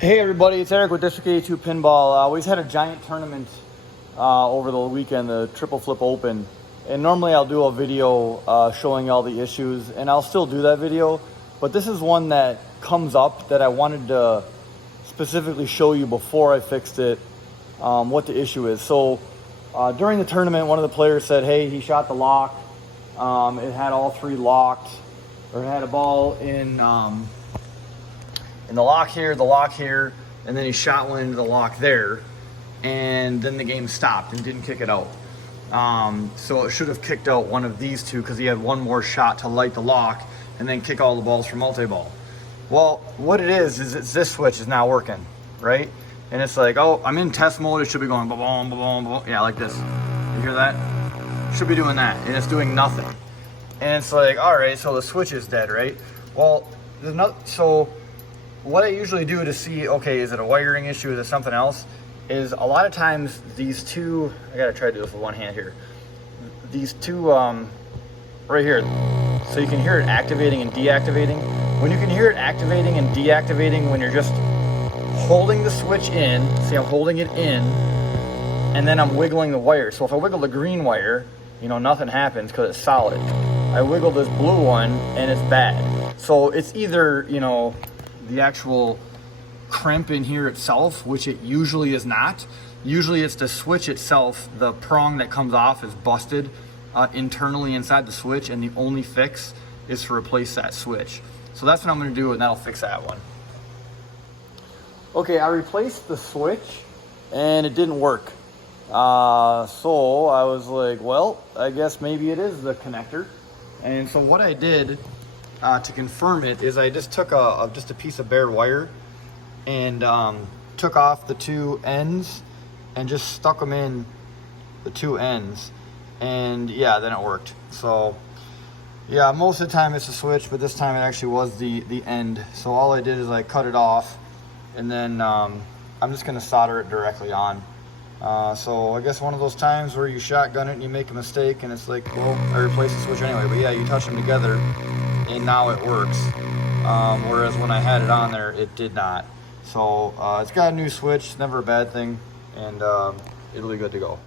Hey everybody, it's Erik with District 82 Pinball. We just had a giant tournament over the weekend, the Triple Flip Open. And normally I'll do a video showing all the issues, and I'll still do that video. But this is one that comes up that I wanted to specifically show you before I fixed it, what the issue is. So during the tournament, one of the players said, hey, he shot the lock. It had all three locked, or it had a ball in the lock here, and then he shot one into the lock there, and then the game stopped and didn't kick it out. So it should have kicked out one of these two because he had one more shot to light the lock and then kick all the balls for multi-ball. Well, what it is it's this switch is not working, right? And it's like, oh, I'm in test mode. It should be going ba-boom, ba-boom, ba-boom. Yeah, like this. You hear that? Should be doing that, and it's doing nothing. And it's like, all right, so the switch is dead, right? Well, so what I usually do to see, okay, is it a wiring issue, is it something else, is a lot of times these two, I gotta try to do this with one hand here, these two right here, so you can hear it activating and deactivating. When you can hear it activating and deactivating when you're just holding the switch in, see I'm holding it in, and then I'm wiggling the wire. So if I wiggle the green wire, you know, nothing happens because it's solid. I wiggle this blue one and it's bad. So it's either, you know, the actual crimp in here itself, which it usually is not. Usually it's the switch itself, the prong that comes off is busted internally inside the switch, and the only fix is to replace that switch. So that's what I'm gonna do, and that'll fix that one. Okay, I replaced the switch and it didn't work. So I was like, well, I guess maybe it is the connector. And so what I did to confirm it is I just took just a piece of bare wire and took off the two ends and just stuck them in the two ends, and yeah, then it worked. So yeah, most of the time it's a switch, but this time it actually was the end. So all I did is I cut it off, and then I'm just gonna solder it directly on. So I guess one of those times where you shotgun it and you make a mistake and it's like, well, I replaced the switch anyway. But yeah, you touch them together and now it works. Whereas when I had it on there, it did not. So it's got a new switch, never a bad thing, and it'll be good to go.